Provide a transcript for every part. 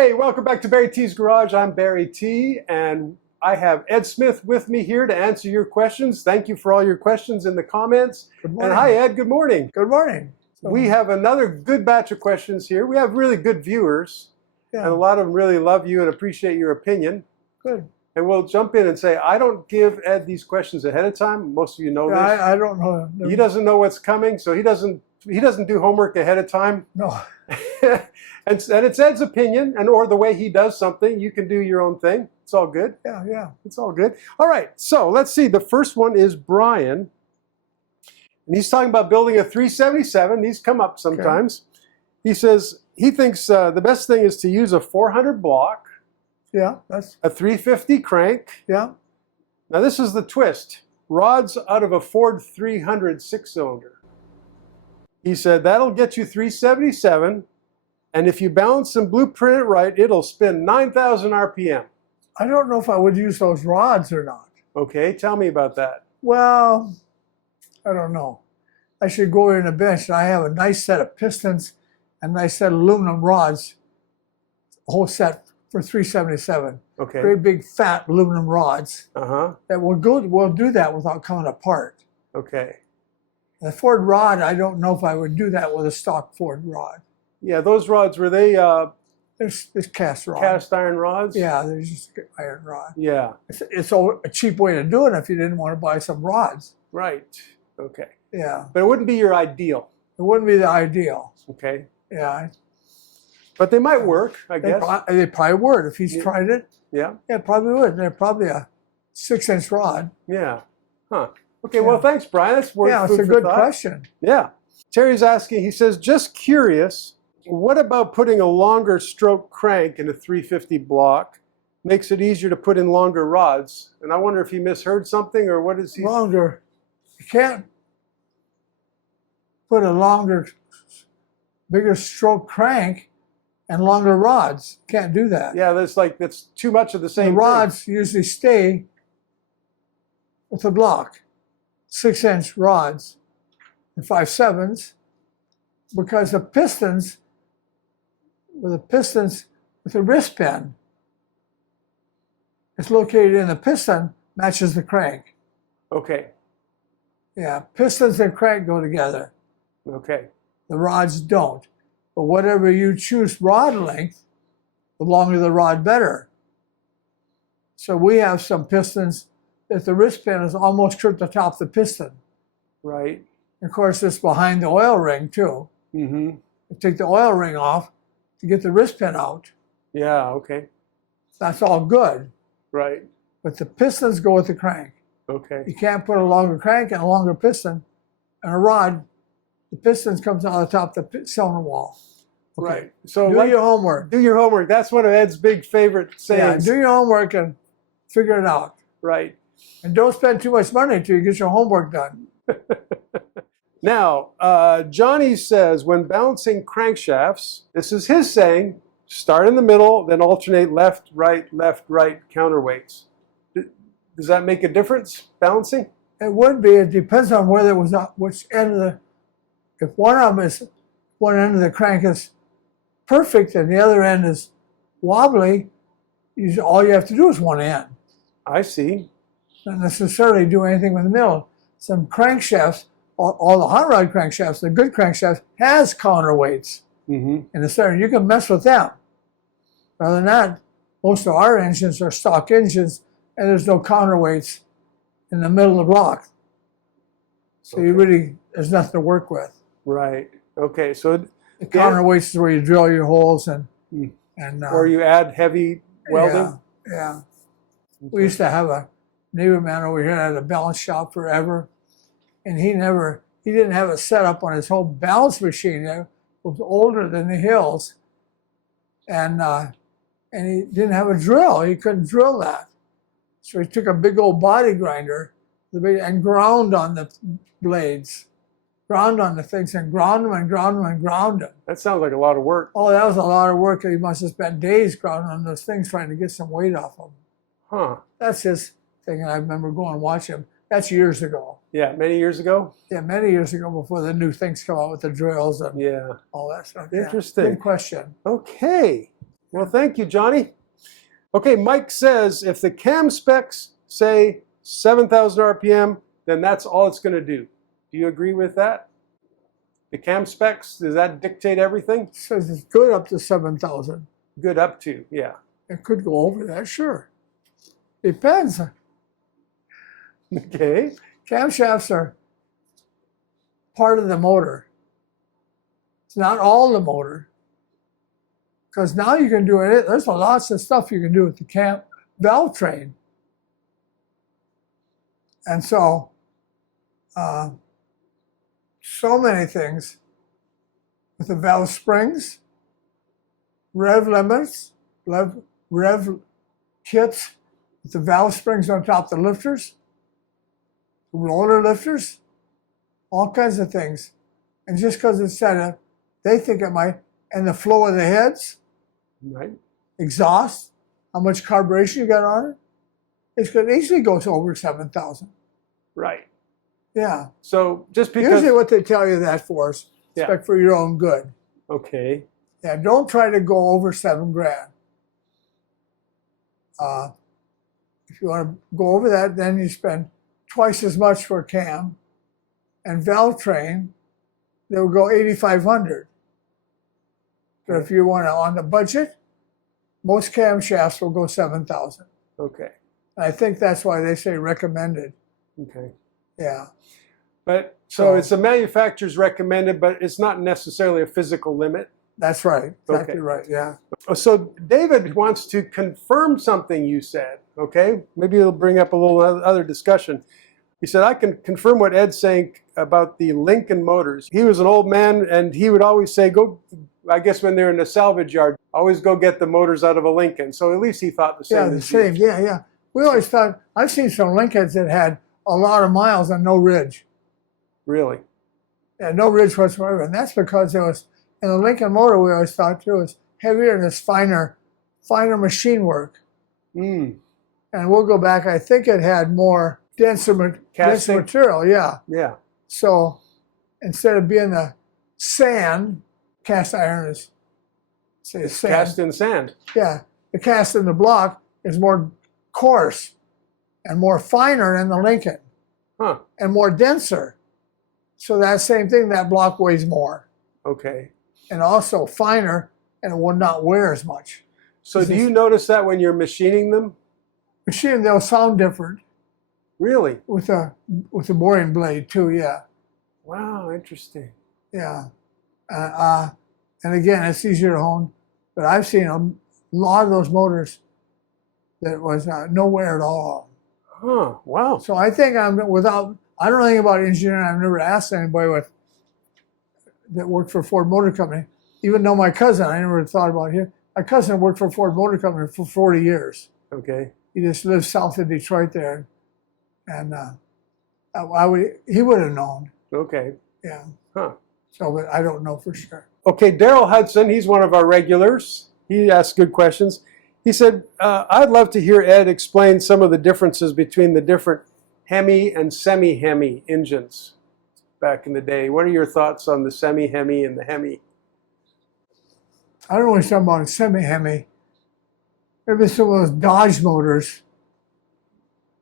Hey, welcome back to Barry T's Garage. I'm Barry T, and I have Ed Smith with me here to answer your questions. Thank you for all your questions in the comments. Good morning. And hi, Ed. Good morning. Good morning. We have another good batch of questions here. We have really good viewers, Yeah. and a lot of them really love you and appreciate your opinion. Good. And we'll jump in and say, I don't give Ed these questions ahead of time. Most of you know this. I don't know. He doesn't know what's coming, so he doesn't do homework ahead of time. No. and it's Ed's opinion, or the way he does something. You can do your own thing. It's all good. Yeah. It's all good. All right, so let's see. The first one is Brian, and he's talking about building a 377. These come up sometimes. Okay. He says he thinks the best thing is to use a 400 block. Yeah, that's a 350 crank. Yeah. Now this is the twist. Rods out of a Ford 300 6-cylinder. He said that'll get you 377, and if you balance and blueprint it right, it'll spin 9,000 RPM. I don't know if I would use those rods or not. Okay, tell me about that. Well, I don't know. I should go in a bench, and I have a nice set of pistons and a nice set of aluminum rods, a whole set for 377. Okay. Very big, fat aluminum rods. That will do that without coming apart. Okay. The Ford rod, I don't know if I would do that with a stock Ford rod. Yeah, those rods, were they There's cast rod. cast iron rods? Yeah, there's just iron rod. Yeah. It's a cheap way to do it if you didn't want to buy some rods. Right. Okay. Yeah. But it wouldn't be your ideal. It wouldn't be the ideal. Okay. Yeah. But they might work, I guess. They probably would. If he's tried it, yeah, probably would. They're probably a 6-inch rod. Yeah. Huh. Okay, well, thanks, Brian. That's worth Yeah, it's a good question. Yeah. Terry's asking, he says, just curious, what about putting a longer stroke crank in a 350 block? Makes it easier to put in longer rods. And I wonder if he misheard something, or what is he... Longer. You can't put a longer, bigger stroke crank and longer rods. Can't do that. Yeah, that's too much of the same The rods usually stay with the block. 6-inch rods and 5/7s, because the pistons with the wrist pin, it's located in the piston, matches the crank. Okay. Yeah, pistons and crank go together. Okay. The rods don't. But whatever you choose rod length, the longer the rod, better. So we have some pistons that the wrist pin is almost to the top of the piston. Right. Of course, it's behind the oil ring, too. Mm-hmm. You take the oil ring off to get the wrist pin out. Yeah, okay. That's all good. Right. But the pistons go with the crank. Okay. You can't put a longer crank and a longer piston and a rod. The pistons comes out of the top of the cylinder wall. Okay. Right. So do your homework. Do your homework. That's one of Ed's big favorite sayings. Yeah, do your homework and figure it out. Right. And don't spend too much money until you get your homework done. Now, Johnny says, when balancing crankshafts, this is his saying, start in the middle, then alternate left, right, counterweights. Does that make a difference, balancing? It would be. It depends on whether it was which end of the, if one end of the crank is perfect and the other end is wobbly, all you have to do is one end. I see. Not necessarily do anything with the middle. Some crankshafts, all the hot rod crankshafts, the good crankshafts, has counterweights in the center. You can mess with them. Other than that, most of our engines are stock engines, and there's no counterweights in the middle of the block. So there's nothing to work with. Right. Okay. So the counterweights is where you drill your holes and or you add heavy welding. Yeah. Okay. We used to have a neighbor man over here that had a balance shop forever, and he didn't have it set up on his whole balance machine. It was older than the hills, and he didn't have a drill. He couldn't drill that, so he took a big old body grinder and ground on the blades, ground on the things, and ground them and ground them and ground them. That sounds like a lot of work. Oh, that was a lot of work. He must have spent days grounding on those things trying to get some weight off them. Huh. That's his thing, and I remember going and watching him. That's years ago. Yeah, many years ago? Yeah, many years ago, before the new things come out with the drills and all that stuff. Interesting. Good question. Okay. Well, thank you, Johnny. Okay, Mike says if the cam specs say 7,000 RPM, then that's all it's going to do. Do you agree with that? The cam specs, does that dictate everything? It says it's good up to 7,000. Good up to, yeah. It could go over that, sure. Depends. Okay. Camshafts are part of the motor. It's not all the motor. Because now you can do it. There's lots of stuff you can do with the cam valve train. And so, so many things with the valve springs, rev limits, rev kits, with the valve springs on top of the lifters, roller lifters, all kinds of things. And just because it's set up, they think it might, and the flow of the heads, right? Exhaust, how much carburation you got on it, it could easily go to over 7,000. Right. Yeah. So just because... Usually what they tell you that for is, expect for your own good. Okay. Yeah, don't try to go over $7,000. If you want to go over that, then you spend twice as much for a cam. And valve train, they will go 8,500. But if you want to on the budget, most camshafts will go 7,000. Okay. And I think that's why they say recommended. Okay. Yeah. But so it's a manufacturer's recommended, but it's not necessarily a physical limit. That's right. Exactly right. Yeah. So David wants to confirm something you said. Okay. Maybe it'll bring up a little other discussion. He said, I can confirm what Ed's saying about the Lincoln motors. He was an old man, and he would always say, go, I guess when they're in the salvage yard, always go get the motors out of a Lincoln. So at least he thought the same. Yeah, the same. Yeah, yeah. We always thought, I've seen some Lincolns that had a lot of miles and no ridge. Really? Yeah, no ridge whatsoever. And that's because it was, in the Lincoln motor, we always thought too, was heavier and it's finer machine work. Mm. And we'll go back, I think it had more denser material, yeah. Yeah. So instead of being the sand, cast iron is, say, it's sand. cast in sand. Yeah, the cast in the block is more coarse and more finer in the Lincoln. Huh. And more denser. So that same thing, that block weighs more. Okay. And also finer, and it will not wear as much. So do you notice that when you're machining them? Machining, they'll sound different. Really? With a boring blade too, yeah. Wow, interesting. Yeah. And again, it's easier to hone. But I've seen a lot of those motors that was no wear at all. Huh, wow. So I think I don't know anything about engineering. I've never asked anybody that worked for Ford Motor Company. Even though my cousin, I never thought about him. My cousin worked for Ford Motor Company for 40 years. Okay. He just lived south of Detroit there. And he would have known. Okay. Yeah. Huh. So, but I don't know for sure. Okay, Daryl Hudson, he's one of our regulars. He asked good questions. He said, I'd love to hear Ed explain some of the differences between the different Hemi and semi-Hemi engines back in the day. What are your thoughts on the semi-Hemi and the Hemi? I don't know what you're talking about semi-Hemi. Maybe some of those Dodge motors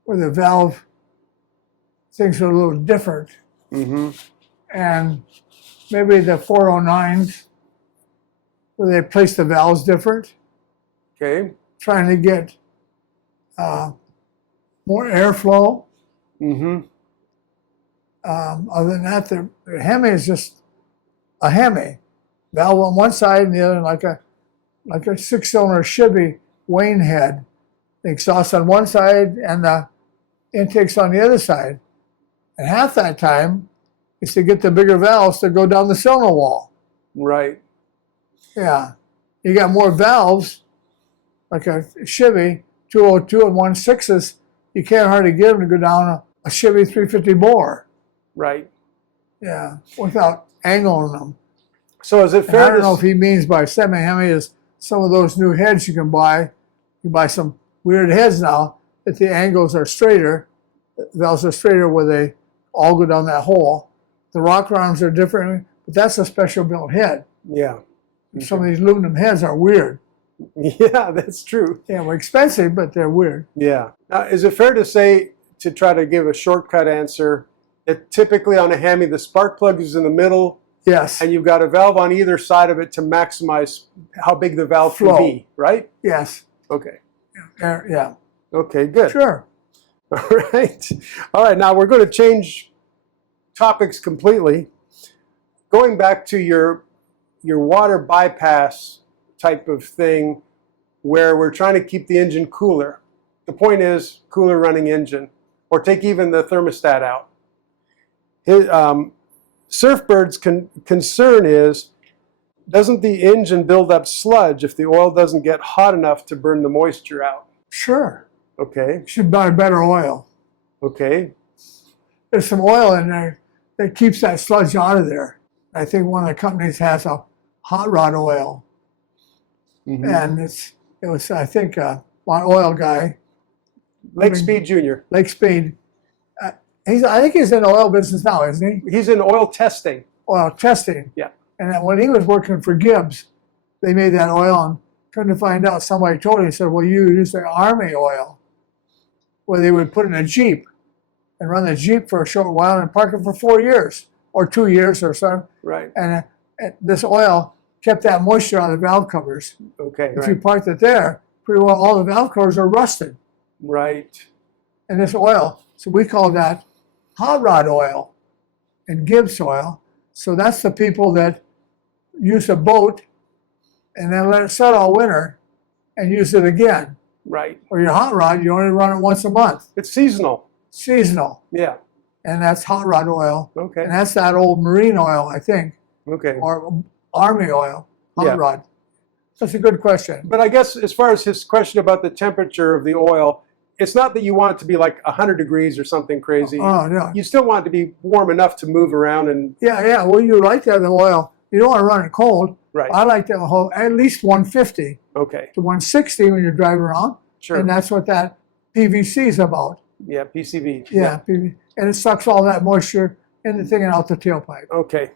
where the valve things are a little different. Mm-hmm. And maybe the 409s where they place the valves different. Okay. Trying to get more airflow. Mm-hmm. Other than that, the Hemi is just a Hemi. Valve on one side and the other like a 6-cylinder Chevy Wayne head. The exhaust on one side and the intakes on the other side. And half that time is to get the bigger valves to go down the cylinder wall. Right. Yeah. You got more valves, like a Chevy 202 and 1.6s, you can't hardly get them to go down a Chevy 350 bore. Right. Yeah, without angling them. So is it fair I don't know if he means by semi-Hemi is some of those new heads you can buy. You buy some weird heads now that the angles are straighter. The valves are straighter where they all go down that hole. The rocker arms are different, but that's a special built head. Yeah. Some of these aluminum heads are weird. Yeah, that's true. Yeah, they're expensive, but they're weird. Yeah. Now, is it fair to say, to try to give a shortcut answer, that typically on a Hemi, the spark plug is in the middle, Yes. and you've got a valve on either side of it to maximize how big the valve Flow. can be, right? Yes. Okay. Yeah. Okay, good. Sure. All right. All right, now we're going to change topics completely. Going back to your water bypass type of thing where we're trying to keep the engine cooler. The point is cooler running engine, or take even the thermostat out. Surfbird's concern is, doesn't the engine build up sludge if the oil doesn't get hot enough to burn the moisture out? Sure. Okay. You should buy better oil. Okay. There's some oil in there that keeps that sludge out of there. I think one of the companies has a hot rod oil. Mm-hmm. And it was, I think, one oil guy. Lake Speed Jr. Lake Speed. I think he's in the oil business now, isn't he? He's in oil testing. Oil testing. Yeah. And then when he was working for Gibbs, they made that oil, and come to find out, somebody told him, he said, well, you use the Army oil, where they would put in a Jeep and run the Jeep for a short while and park it for 4 years or 2 years or so. Right. And this oil kept that moisture out of the valve covers. Okay. If you parked it there, pretty well all the valve covers are rusted. Right. And this oil, so we call that hot rod oil and Gibbs oil. So that's the people that use a boat and then let it set all winter and use it again. Right. Or your hot rod, you only run it once a month. It's seasonal. Seasonal. Yeah. And that's hot rod oil. Okay. And that's that old marine oil, I think, Okay. or Army oil, hot Yeah. rod. That's a good question. But I guess as far as his question about the temperature of the oil, it's not that you want it to be like 100 degrees or something crazy. Oh, no. You still want it to be warm enough to move around and... Yeah. Well, you like to have the oil. You don't want to run it cold. Right. I like to hold at least 150 Okay. to 160 when you're driving around. Sure. And that's what that PVC is about. Yeah, PCV. Yeah. And it sucks all that moisture in the thing and out the tailpipe. Okay.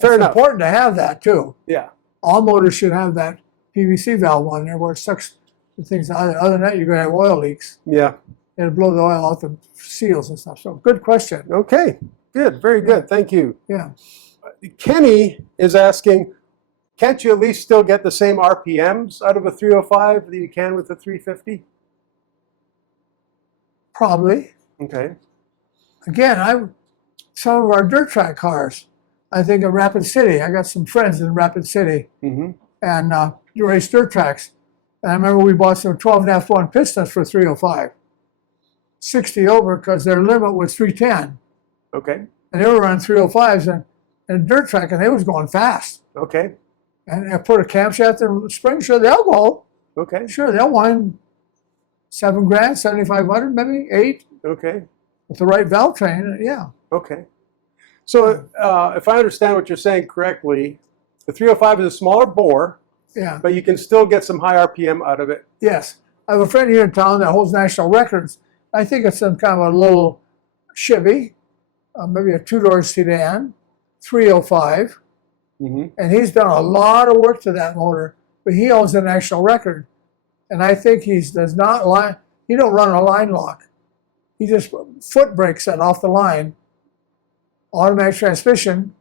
Fair It's enough. important to have that, too. Yeah. All motors should have that PVC valve on there where it sucks the things out. Other than that, you're going to have oil leaks. Yeah. It'll blow the oil out the seals and stuff. So good question. Okay. Good. Very good. Thank you. Yeah. Kenny is asking, can't you at least still get the same RPMs out of a 305 that you can with the 350? Probably. Okay. Again, some of our dirt track cars, I think of Rapid City. I got some friends in Rapid City Mm-hmm. and you race dirt tracks. And I remember we bought some 12.5-1 Pistons for 305. 60 over because their limit was 310. Okay. And they were running 305s and dirt track, and they was going fast. Okay. And I put a camshaft in the spring, sure, they'll go. Okay. Sure, they'll wind $7 grand, 7,500, maybe 8 Okay. with the right valve train. Yeah. Okay. So if I understand what you're saying correctly, the 305 is a smaller bore, Yeah. but you can still get some high RPM out of it. Yes. I have a friend here in town that holds national records. I think it's some kind of a little Chevy, maybe a two-door sedan, 305. Mm-hmm. And he's done a lot of work to that motor, but he owns a national record. And I think he don't run a line lock. He just foot brakes it off the line, automatic transmission,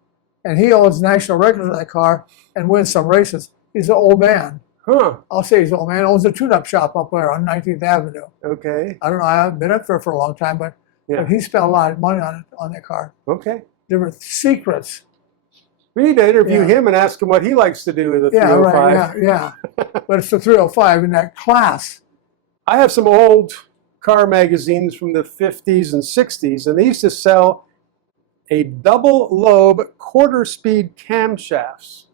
and he owns national record of that car and wins some races. He's an old man. Huh. I'll say he's an old man. Owns a tune-up shop up there on 19th Avenue. Okay. I don't know, I haven't been up there for a long time, but he spent a lot of money on that car. Okay. There were secrets. We need to interview Yeah. him and ask him what he likes to do with the Yeah, 305. right, yeah. But it's the 305 in that class. I have some old car magazines from the 50s and 60s, and they used to sell a double lobe quarter-speed camshafts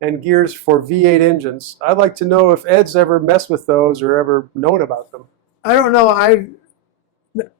and gears for V8 engines. I'd like to know if Ed's ever messed with those or ever known about them. I don't know. I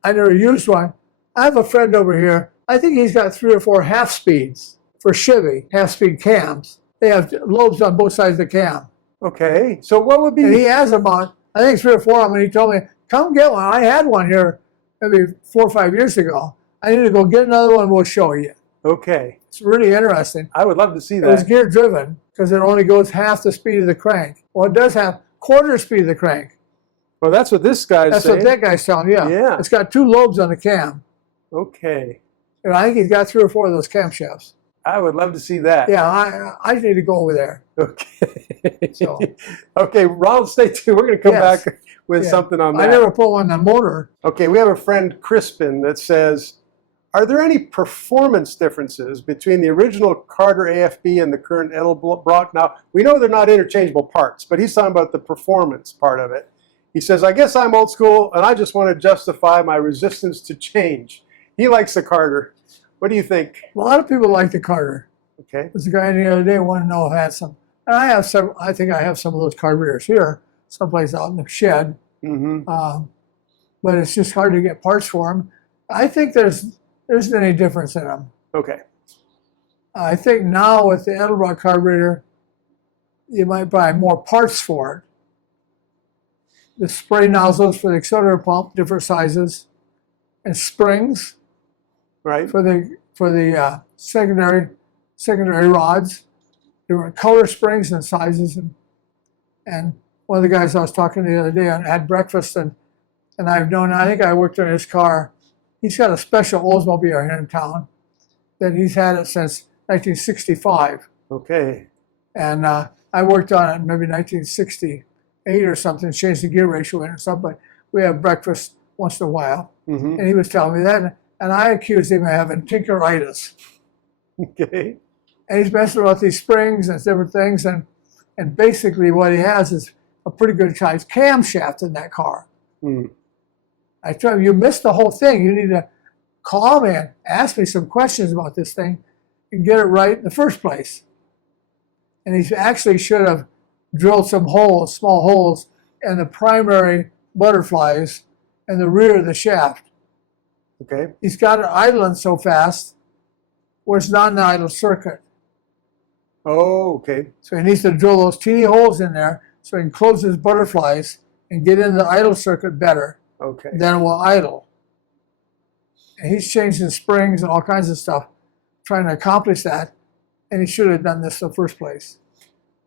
never used one. I have a friend over here. I think he's got 3 or 4 half speeds for Chevy, half-speed cams. They have lobes on both sides of the cam. Okay, so what would be... And he has them on, I think 3 or 4 of them, and he told me, come get one. I had one here maybe 4 or 5 years ago. I need to go get another one, we'll show you. Okay. It's really interesting. I would love to see It was that. gear driven because it only goes half the speed of the crank. Well, it does have, quarter speed of the crank. Well, that's what this guy's That's saying. what that guy's telling me, yeah. Yeah. It's got 2 lobes on the cam. Okay. And I think he's got 3 or 4 of those camshafts. I would love to see that. Yeah, I need to go over there. Okay. So. Okay, Ronald, stay tuned. We're going to come Yes. back with Yeah. something on that. I never put one on the motor. Okay, we have a friend, Crispin, that says, are there any performance differences between the original Carter AFB and the current Edelbrock? Now, we know they're not interchangeable parts, but he's talking about the performance part of it. He says, I guess I'm old school, and I just want to justify my resistance to change. He likes the Carter. What do you think? A lot of people like the Carter. Okay. There's a guy the other day wanted to know if I had some. And I have some. I think I have some of those carburetors here, someplace out in the shed. Mm-hmm. But it's just hard to get parts for them. I think there isn't any difference in them. Okay. I think now with the Edelbrock carburetor, you might buy more parts for it. The spray nozzles for the accelerator pump, different sizes, and springs Right. for the secondary rods. Different color springs and sizes. And one of the guys I was talking to the other day, I had breakfast, and I've known, I think I worked on his car. He's got a special Oldsmobile here in town that he's had it since 1965. Okay. And I worked on it in maybe 1968 or something, changed the gear ratio in or something, but we have breakfast once in a while. Mm-hmm. And he was telling me that, and I accused him of having tinkeritis. Okay. And he's messing with these springs and different things, and basically what he has is a pretty good sized camshaft in that car. Mm. I told him, you missed the whole thing. You need to call me and ask me some questions about this thing and get it right in the first place. And he actually should have drilled some holes, small holes, in the primary butterflies and the rear of the shaft. Okay. He's got it idling so fast where it's not an idle circuit. Oh, okay. So he needs to drill those teeny holes in there so he can close his butterflies and get into the idle circuit better. Okay. Then it will idle. And he's changing springs and all kinds of stuff trying to accomplish that, and he should have done this in the first place.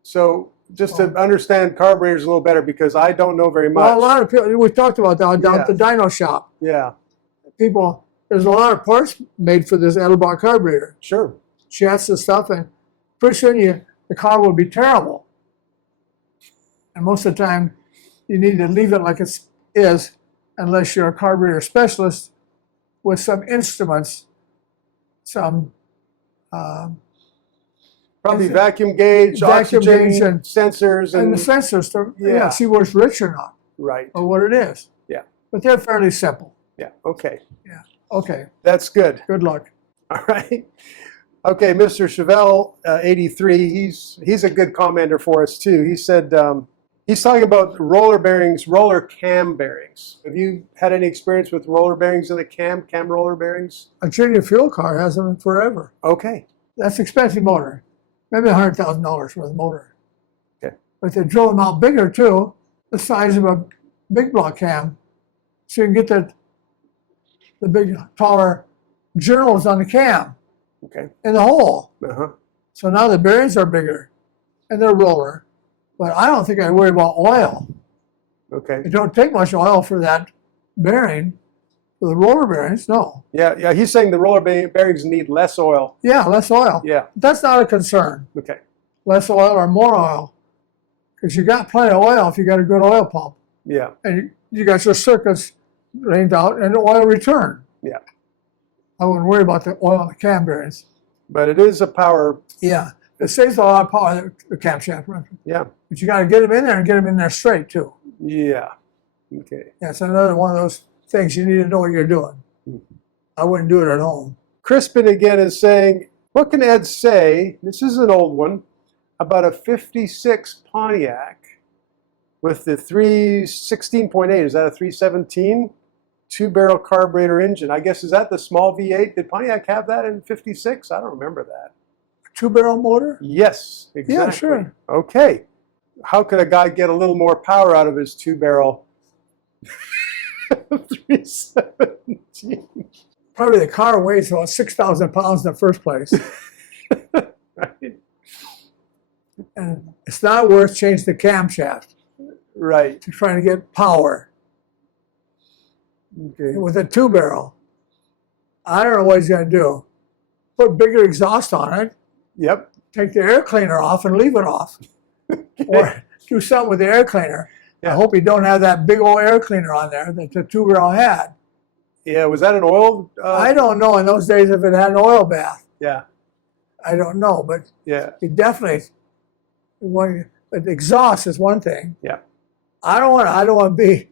So just to understand carburetors a little better, because I don't know very much. Well, a lot of people, we talked about that down at Yeah. the dyno shop. Yeah, People, there's a lot of parts made for this Edelbrock carburetor. sure. Jets and stuff, and pretty soon the car will be terrible. And most of the time, you need to leave it like it is, unless you're a carburetor specialist with some instruments, some Probably vacuum gauge, vacuum oxygen gauge and sensors, and the sensors to Yeah. see where it's rich or not, right. or what it is. Yeah. But they're fairly simple. Yeah. Okay. Okay, That's good. good luck. All right. Okay, Mr. Chevelle, 83. He's a good commenter for us too. He said he's talking about roller bearings, roller cam bearings. Have you had any experience with roller bearings in the cam roller bearings? A junior fuel car has them forever. Okay. That's an expensive motor, maybe $100,000 worth of motor. Okay. But they drill them out bigger too, the size of a big block cam, so you can get the big taller journals on the cam Okay. in the hole. Uh-huh. So now the bearings are bigger and they're roller. But I don't think I worry about oil. Okay. It don't take much oil for that bearing. For the roller bearings, no. Yeah. He's saying the roller bearings need less oil. Yeah, less oil. Yeah. That's not a concern. Okay. Less oil or more oil. Because you got plenty of oil if you got a good oil pump. Yeah. And you got your circuits drained out and the oil return. Yeah. I wouldn't worry about the oil in the cam bearings. But it is a power. Yeah. It saves a lot of power, the camshaft. Yeah. But you got to get them in there and get them in there straight too. Yeah. Okay. That's another one of those things you need to know what you're doing. I wouldn't do it at home. Crispin again is saying, what can Ed say, this is an old one, about a 56 Pontiac with the 316.8, is that a 317? 2-barrel carburetor engine. I guess, is that the small V8? Did Pontiac have that in 56? I don't remember that. 2-barrel motor? Yes, exactly. Yeah, sure. Okay. How could a guy get a little more power out of his 2-barrel 317? Probably the car weighs about 6,000 pounds in the first place. Right. And it's not worth changing the camshaft. Right. to trying to get power Okay. with a 2-barrel. I don't know what he's going to do. Put bigger exhaust on it, Yep. take the air cleaner off and leave it off. Or do something with the air cleaner. Yeah. I hope he don't have that big old air cleaner on there that the 2-barrel had. Yeah. Was that an oil? I don't know in those days if it had an oil bath. Yeah. I don't know, but Yeah. it definitely, but exhaust is one thing. Yeah. I don't want to be,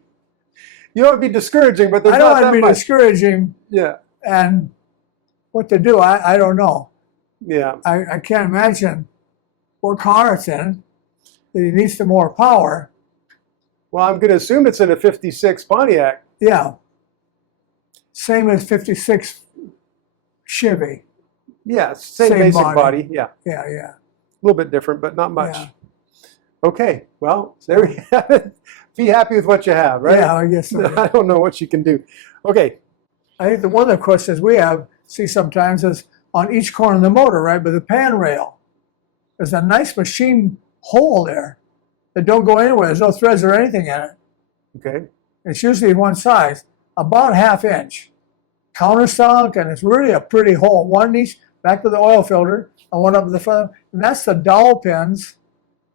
You know, it'd be discouraging, but there's I don't not want to that be much. discouraging Yeah. and what to do, I don't know. Yeah. I can't imagine what car it's in, that he needs some more power. Well, I'm going to assume it's in a 56 Pontiac. Yeah. Same as 56 Chevy. Yeah. Same Same basic body. body. Yeah. Yeah, yeah. A little bit different, but not much. Yeah. Okay. Well, there we have it. Be happy with what you have, right? Yeah, I guess so. I don't know what you can do. Okay. I think the one of the questions we see sometimes is on each corner of the motor, right, with the pan rail. There's a nice machine hole there that don't go anywhere. There's no threads or anything in it. Okay. It's usually one size, about 1/2 inch. Countersunk, and it's really a pretty hole. One in each, back to the oil filter, and one up in the front. And that's the dowel pins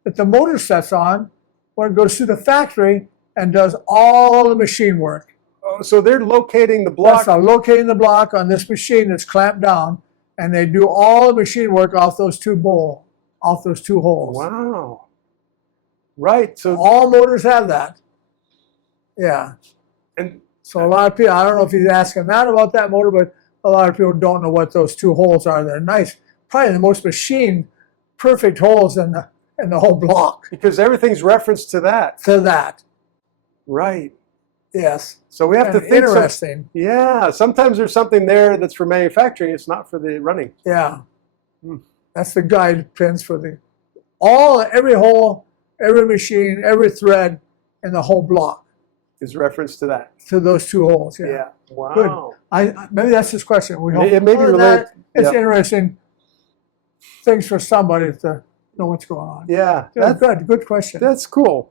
that the motor sets on when it goes through the factory and does all the machine work. Oh, so they're locating the block. That's locating the block on this machine that's clamped down, and they do all the machine work off those two holes. Wow. Right. So All motors have that. Yeah. and So a lot of people, I don't know if he's asking that about that motor, but a lot of people don't know what those two holes are. They're nice, probably the most machined, perfect holes in the whole block. because everything's referenced to that. To that, Right. yes. So we have to And think. interesting. Yeah. Sometimes there's something there that's for manufacturing. It's not for the running. Yeah. Hmm. That's the guide pins for every hole, every machine, every thread in the whole block Is reference to that. to those two holes. Yeah. Yeah. Wow. Maybe that's his question. We hope. It may be Other than related. that, it's Yeah. interesting things for somebody to know what's going on. Yeah. Yeah, good question. That's cool.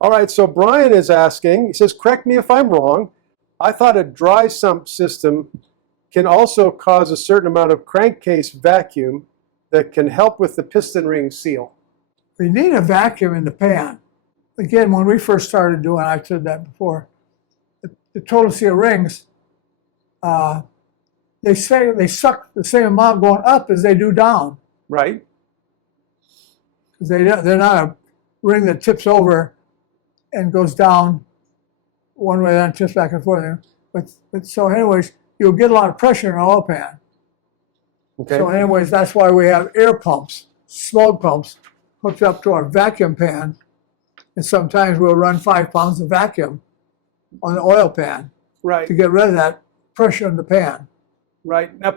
All right, so Brian is asking, he says, correct me if I'm wrong, I thought a Dry-Sump system can also cause a certain amount of crankcase vacuum that can help with the piston ring seal. We need a vacuum in the pan. Again, when we first started doing, I've said that before, the total seal rings, they say they suck the same amount going up as they do down. Right? Because they're not a ring that tips over and goes down one way, then tips back and forth. But so anyways, you'll get a lot of pressure in an oil pan. Okay. So anyways, that's why we have air pumps, smoke pumps, hooked up to our vacuum pan. And sometimes we'll run 5 pounds of vacuum on the oil pan Right. to get rid of that pressure in the pan. Right. Now,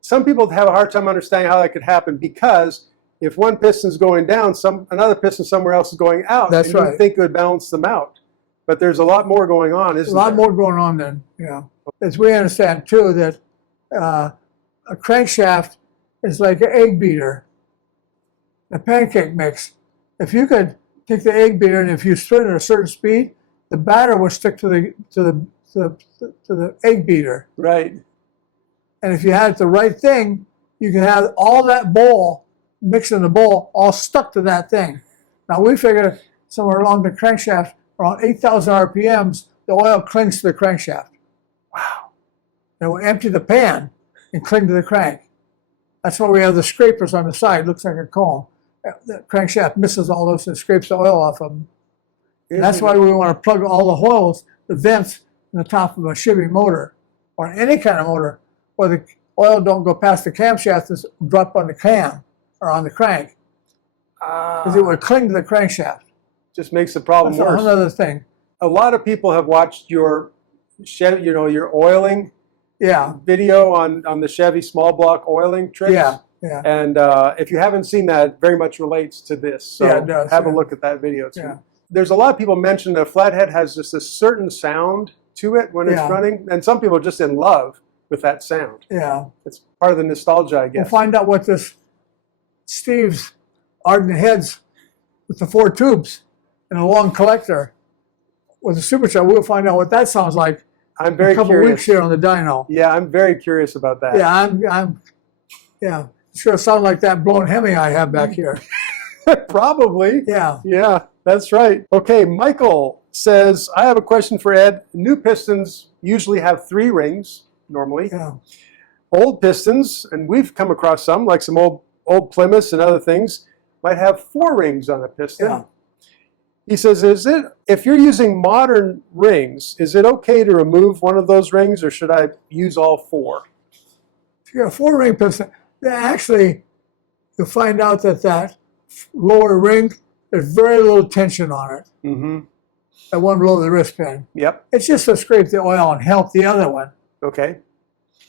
some people have a hard time understanding how that could happen because if one piston's going down, another piston somewhere else is going out. That's and right. You think it would balance them out. But there's a lot more going on, isn't A lot there? more going on then, yeah. As we understand too, that a crankshaft is like an egg beater, a pancake mix. If you could take the egg beater and if you spin at a certain speed, the batter will stick to the egg beater. Right. And if you had the right thing, you could have all that bowl, mix in the bowl, all stuck to that thing. Now we figure somewhere along the crankshaft, around 8,000 RPMs, the oil clings to the crankshaft. Wow. And we'll empty the pan and cling to the crank. That's why we have the scrapers on the side. Looks like a comb. The crankshaft misses all those and scrapes the oil off of them. And that's why we want to plug all the holes, the vents, in the top of a Chevy motor or any kind of motor where the oil don't go past the camshaft and drop on the cam or on the crank. Because it would cling to the crankshaft. Just makes the problem That's worse. another thing. A lot of people have watched your Chevy, your oiling Yeah, video on the Chevy small block oiling tricks. yeah, yeah. And if you haven't seen that, it very much relates to this. So Yeah, it does, have a yeah. look at that video too. Yeah. There's a lot of people mention that Flathead has just a certain sound to it when it's Yeah. running, and some people are just in love with that sound. Yeah. It's part of the nostalgia, I We'll guess. find out what this Steve's ARDUN heads with the 4 tubes. and a long collector with a supercharger. We'll find out what that sounds like. I'm very a couple curious. weeks here on the dyno. Yeah, I'm very curious about that. Yeah, yeah. It's gonna sound like that blown Hemi I have back here. Probably. Yeah. Yeah, that's right. Okay, Michael says, I have a question for Ed. New pistons usually have 3 rings, normally. Yeah. Old pistons, and we've come across some, like some old Plymouths and other things, might have 4 rings on a piston. Yeah. He says, if you're using modern rings, is it okay to remove one of those rings, or should I use all 4? If you got a 4-ring piston, actually, you'll find out that lower ring, there's very little tension on it. Mm-hmm. That one below the wrist pin. Yep. It's just to scrape the oil and help the other one. Okay.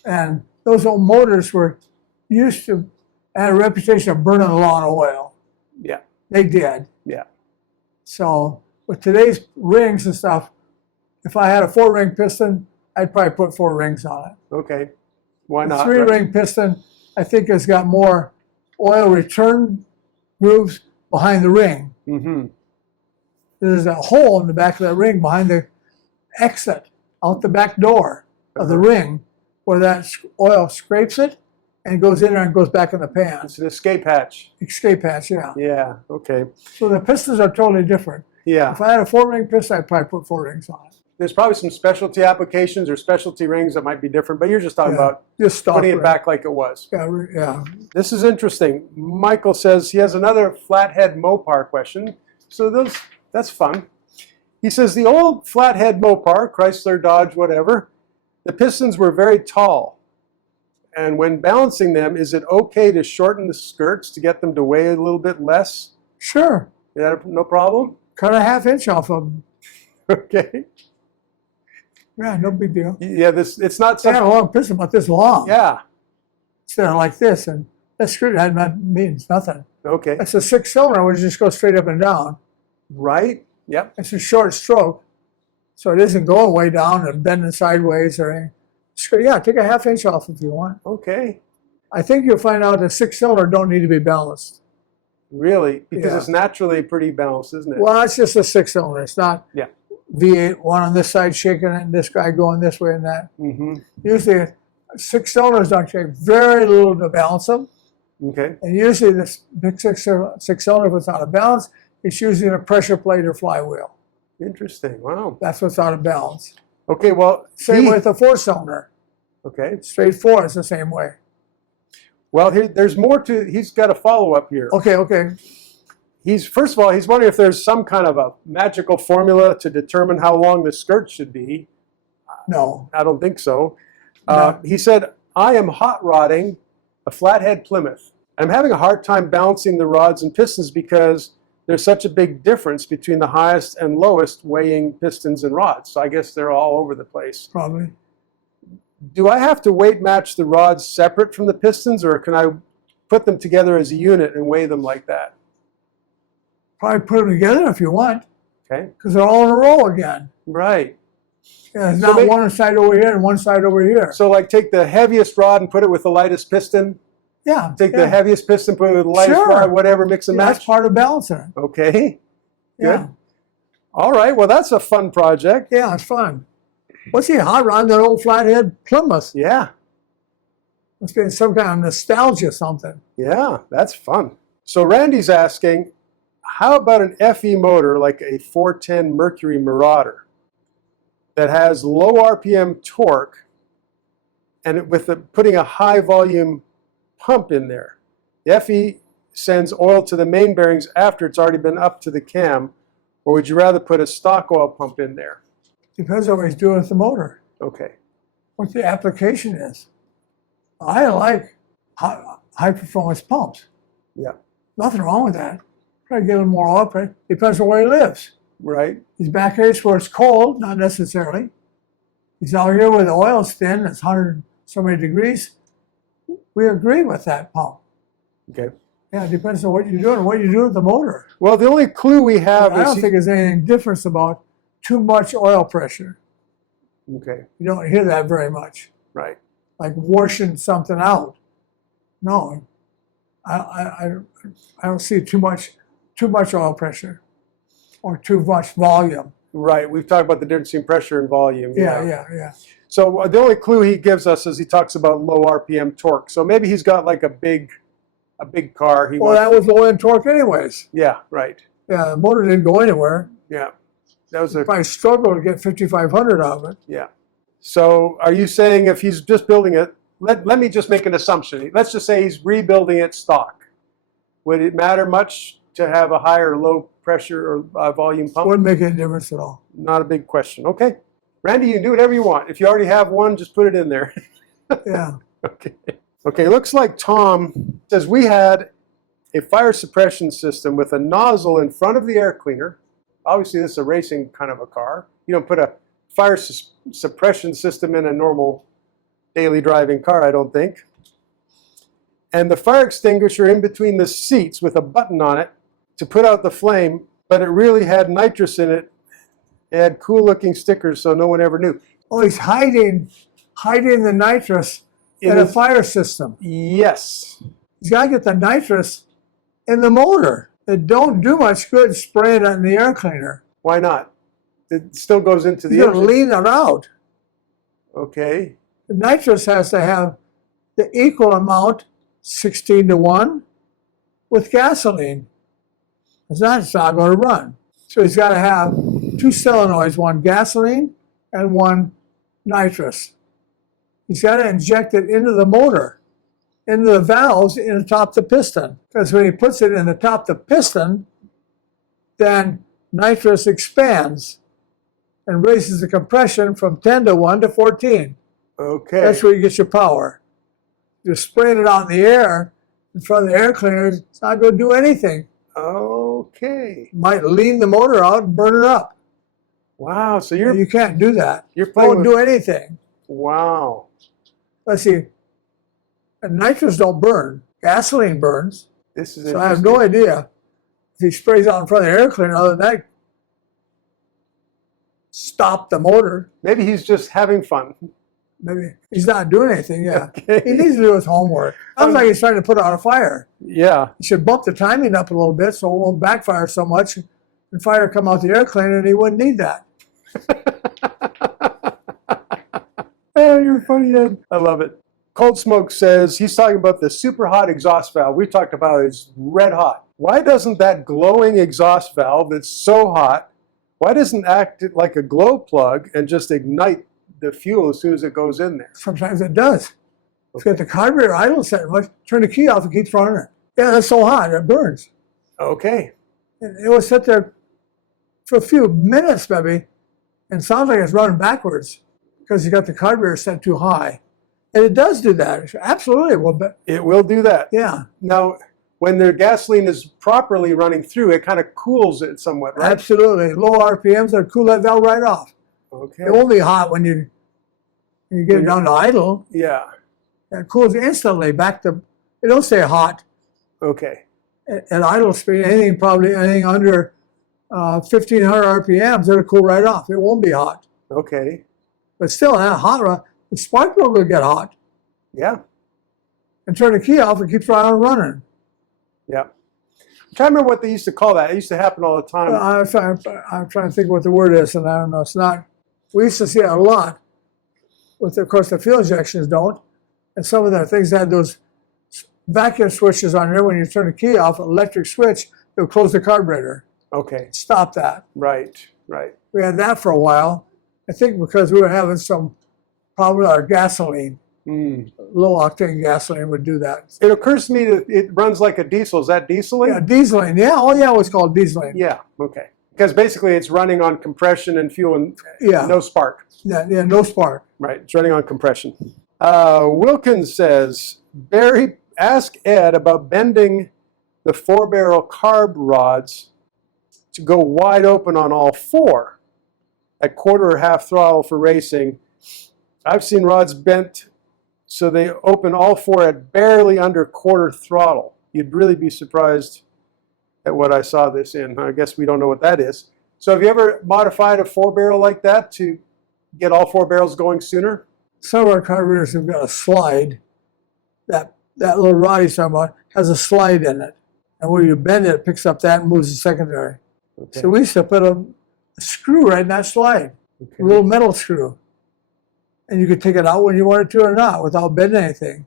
And those old motors were used to had a reputation of burning a lot of oil. Yeah. They did. Yeah. So with today's rings and stuff, if I had a 4-ring piston, I'd probably put 4 rings on it. Okay. Why The not? 3-ring piston, I think, has got more oil return grooves behind the ring. Mm-hmm. There's a hole in the back of that ring behind the exit out the back door of the ring where that oil scrapes it and goes in there and goes back in the pan. It's an escape hatch. Escape hatch, yeah. Yeah, okay. So the pistons are totally different. Yeah. If I had a 4-ring piston, I'd probably put 4 rings on it. There's probably some specialty applications or specialty rings that might be different, but you're just talking about just stock putting it ring. back like it was. Yeah, yeah. This is interesting. Michael says he has another Flathead Mopar question. So that's fun. He says the old Flathead Mopar, Chrysler, Dodge, whatever, the pistons were very tall. And when balancing them, is it okay to shorten the skirts to get them to weigh a little bit less? Sure. Is that no problem? Cut a 1/2 inch off of them. Okay. Yeah, no big deal. Yeah, it's not I had something. a long piston about this long. Yeah. Instead of like this, and that skirt means nothing. Okay. It's a 6-cylinder, which just goes straight up and down. Right. Yep. It's a short stroke, so it isn't going way down and bending sideways or anything. Yeah, take a 1/2 inch off if you want. Okay. I think you'll find out the 6-cylinder don't need to be balanced. Really? Because Yeah. it's naturally pretty balanced, isn't it? Well, it's just a 6-cylinder. It's not Yeah. V8, one on this side shaking it and this guy going this way and that. Mm-hmm. Usually 6-cylinders don't take very little to balance them. Okay. And usually this big 6-cylinder, if it's out of balance, it's usually in a pressure plate or flywheel. Interesting. Wow. That's what's out of balance. Okay, well, Same with the 4-cylinder. Okay. Straight 4 is the same way. Well, there's more to. He's got a follow-up here. Okay. First of all, he's wondering if there's some kind of a magical formula to determine how long the skirt should be. No. I don't think so. No. He said, I am hot rodding a Flathead Plymouth. I'm having a hard time balancing the rods and pistons because there's such a big difference between the highest and lowest weighing pistons and rods. So I guess they're all over the place. Probably. Do I have to weight match the rods separate from the pistons, or can I put them together as a unit and weigh them like that? Probably put them together if you want, Okay. because they're all in a row again. Right. Yeah, it's So not they- one side over here and one side over here. So like take the heaviest rod and put it with the lightest piston. Yeah. Take yeah. the heaviest piston, put it with the lightest Sure. rod, whatever, mix and Yeah, match. that's part of balancing it. Okay. Good. Yeah. All right. Well, that's a fun project. Yeah, it's fun. What's he hot rod that old Flathead Plymouth? Yeah. Must be some kind of nostalgia something. Yeah. That's fun. So Randy's asking, how about an FE motor like a 410 Mercury Marauder that has low RPM torque and putting a high volume pump in there? The FE sends oil to the main bearings after it's already been up to the cam, or would you rather put a stock oil pump in there? Depends on what he's doing with the motor, Okay. what the application is. I like high performance pumps. Yeah. Nothing wrong with that. Try to get a little more oil pressure. Depends on where he lives. Right. He's back here where it's cold, not necessarily. He's out here where the oil's thin, it's 100 so many degrees. We agree with that pump. Okay. Yeah, it depends on what you're doing and what you do with the motor. Well, the only clue we have I is don't think there's anything different about too much oil pressure. okay. You don't hear that very much, Right. like washing something out. No, I don't see too much oil pressure. or too much volume. Right. We've talked about the difference between pressure and volume. Yeah. So the only clue he gives us is he talks about low RPM torque. So maybe he's got like a big car. Well, that was low end torque anyways. Yeah, right. Yeah, the motor didn't go anywhere. Yeah. That was I struggled to get 5,500 out of it. Yeah. So are you saying if he's just building it, let me just make an assumption. Let's just say he's rebuilding it stock. Would it matter much to have a high or low pressure or volume pump? Wouldn't make any difference at all. Not a big question. Okay. Randy, you can do whatever you want. If you already have one, just put it in there. Yeah. Okay. Okay, looks like Tom says we had a fire suppression system with a nozzle in front of the air cleaner. Obviously, this is a racing kind of a car. You don't put a fire suppression system in a normal daily driving car, I don't think. And the fire extinguisher in between the seats with a button on it to put out the flame, but it really had nitrous in it. It had cool looking stickers, so no one ever knew. Oh, he's hiding the nitrous in a fire system. Yes. He's got to get the nitrous in the motor. It don't do much good spraying it in the air cleaner. Why not? It still goes into the You're going to engine. lean it out. Okay. The nitrous has to have the equal amount, 16:1, with gasoline. It's not going to run. So he's got to have 2 solenoids, one gasoline and one nitrous. He's got to inject it into the motor, into the valves in the top of the piston. Because when he puts it in the top of the piston, then nitrous expands and raises the compression from 10:1 to 14. Okay. That's where you get your power. You're spraying it out in the air in front of the air cleaner, it's not going to do anything. Okay. Might lean the motor out and burn it up. Wow. So You can't do that. you're playing Don't with, do anything. Wow. Let's see. And nitrous don't burn. Gasoline burns. This is So I have no idea if he sprays out in front of the air cleaner, other than that, stop the motor. Maybe he's just having fun. Maybe he's not doing anything. Yeah. Okay. He needs to do his homework. Sounds like he's trying to put out a fire. Yeah. He should bump the timing up a little bit so it won't backfire so much and fire come out the air cleaner, and he wouldn't need that. Oh, you're funny, Ed. I love it. Cold Smoke says he's talking about the super hot exhaust valve. We talked about it's red hot. Why doesn't that glowing exhaust valve that's so hot, why doesn't it act like a glow plug and just ignite the fuel as soon as it goes in there? Sometimes it does. If you got the carburetor idle set much, turn the key off and keep running it. Yeah, that's so hot, it burns. Okay. And it will sit there for a few minutes maybe and sounds like it's running backwards because you got the carburetor set too high. And it does do that. Absolutely. It will do that. Yeah. Now, when the gasoline is properly running through, it kind of cools it somewhat, right? Absolutely. Low RPMs, they'll cool that valve right off. Okay. It won't be hot when you get it down to idle. Yeah. It cools instantly back to, it don't stay hot Okay. at idle speed. Anything under 1,500 RPMs, it'll cool right off. It won't be hot. Okay. But still, that hot, the spark plug will get hot. Yeah. And turn the key off, it keeps right on running. Yeah. I'm trying to remember what they used to call that. It used to happen all the time. I'm trying to think what the word is, and I don't know. It's not. We used to see it a lot. With, of course, the fuel injections don't. And some of the things had those vacuum switches on there. When you turn the key off, an electric switch, it'll close the carburetor. Okay. Stop that. Right. Right. We had that for a while. I think because we were having some problem with our gasoline. Low octane gasoline would do that. It occurs to me that it runs like a diesel. Is that dieseling? Yeah, dieseling. Yeah, oh yeah, it was called dieseling. Yeah. Okay. Because basically it's running on compression and fuel and no spark. Yeah, no spark. Right. It's running on compression. Wilkins says, Barry, ask Ed about bending the 4-barrel carb rods to go wide open on all 4 at quarter or half throttle for racing. I've seen rods bent so they open all 4 at barely under quarter throttle. You'd really be surprised at what I saw this in. I guess we don't know what that is. So have you ever modified a 4-barrel like that to get all 4 barrels going sooner? Some of our carburetors have got a slide. That little rod he's talking about has a slide in it. And where you bend it, it picks up that and moves the secondary. Okay. So we used to put a screw right in that slide, Okay. a little metal screw. And you could take it out when you wanted to or not without bending anything.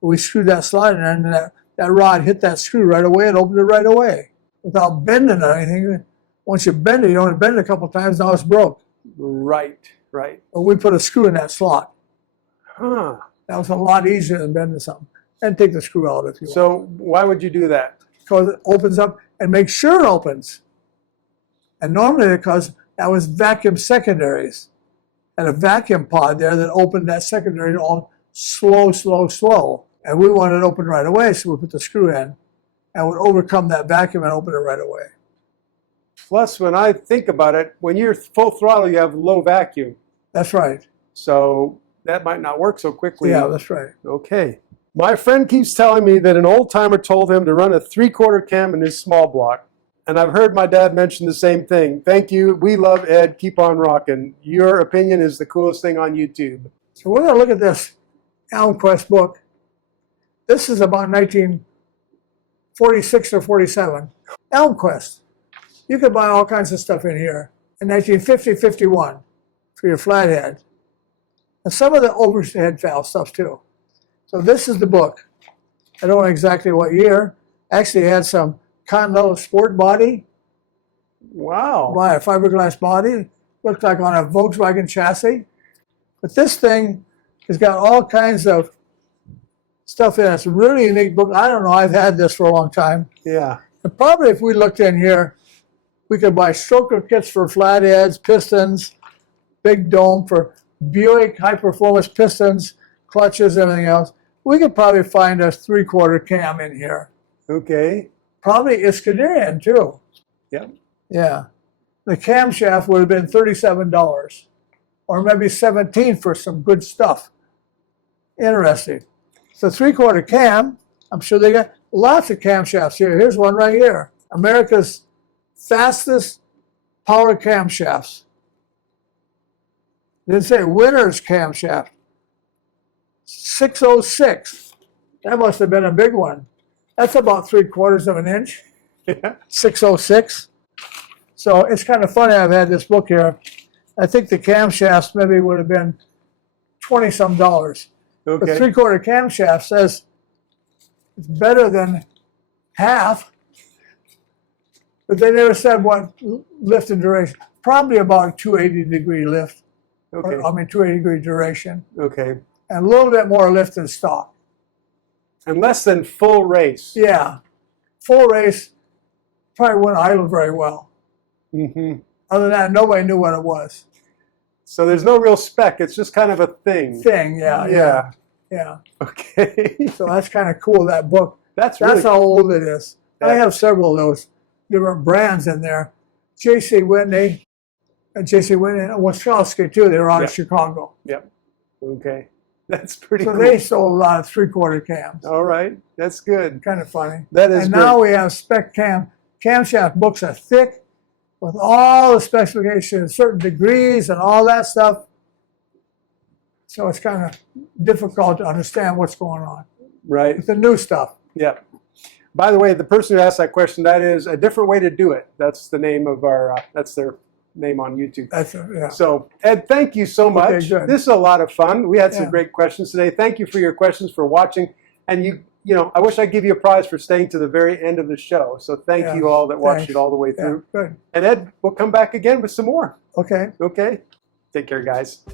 We screwed that slide in there, and that rod hit that screw right away and opened it right away without bending or anything. Once you bend it, you only bend it a couple times, now it's broke. Right, right. But we put a screw in that slot. Huh. That was a lot easier than bending something. And take the screw out if you want. So why would you do that? Because it opens up and makes sure it opens. And normally because that was vacuum secondaries. And a vacuum pod there that opened that secondary all slow, slow, slow. And we wanted it open right away, so we put the screw in and would overcome that vacuum and open it right away. Plus, when I think about it, when you're full throttle, you have low vacuum. That's right. So that might not work so quickly. Yeah, that's right. Okay. My friend keeps telling me that an old timer told him to run a 3/4 cam in his small block. And I've heard my dad mention the same thing. Thank you. We love Ed. Keep on rocking. Your opinion is the coolest thing on YouTube. So we're going to look at this Almquist book. This is about 1946 or 47. Almquist. You could buy all kinds of stuff in here. In 1950, 51 for your flathead. And some of the overhead valve stuff too. So this is the book. I don't know exactly what year. Actually, it had some Continental sport body. Wow. By a fiberglass body. Looked like on a Volkswagen chassis. But this thing has got all kinds of stuff in it. It's a really unique book. I don't know. I've had this for a long time. Yeah. And probably if we looked in here, we could buy stroker kits for flatheads, pistons, big dome for Buick high-performance pistons, clutches, everything else. We could probably find a 3/4 cam in here. Okay. Probably Iskandarian too. Yep. Yeah. The camshaft would have been $37 or maybe $17 for some good stuff. Interesting. So 3/4 cam, I'm sure they got lots of camshafts here. Here's one right here. America's fastest power camshafts. They say winner's camshaft. 606. That must have been a big one. That's about 3/4 of an inch. Yeah. 606. So it's kind of funny. I've had this book here. I think the camshafts maybe would have been $20-some. Okay. The 3/4 camshaft says it's better than half, but they never said what lift and duration. Probably about a 280-degree lift. Okay. Or, 280-degree duration, Okay. and a little bit more lift than stock. And less than full race. Yeah, full race probably wouldn't idle very well. Mm-hmm. Other than that, nobody knew what it was. So there's no real spec. It's just kind of a thing. Yeah. Okay. So that's kind of cool, that book. That's How old it is. Yeah. I have several of those different brands in there. J.C. Whitney and Wachowski too. They were out of Chicago. Yep. Okay. That's pretty So cool. they sold a lot of 3/4 cams. All right. That's good. Kind of funny. That is And great. now we have spec camshaft books are thick with all the specifications, certain degrees and all that stuff. So it's kind of difficult to understand what's going on Right. with the new stuff. Yeah. By the way, the person who asked that question, that is a different way to do it. That's the name of our, that's their name on YouTube. Yeah. So, Ed, thank you so much. good. This is a lot of fun. We had some Yeah. great questions today. Thank you for your questions, for watching. And you know, I wish I'd give you a prize for staying to the very end of the show. So thank you all that watched Thanks. it all the way Yeah, through. good. And Ed, we'll come back again with some more. Okay. Okay? Take care, guys.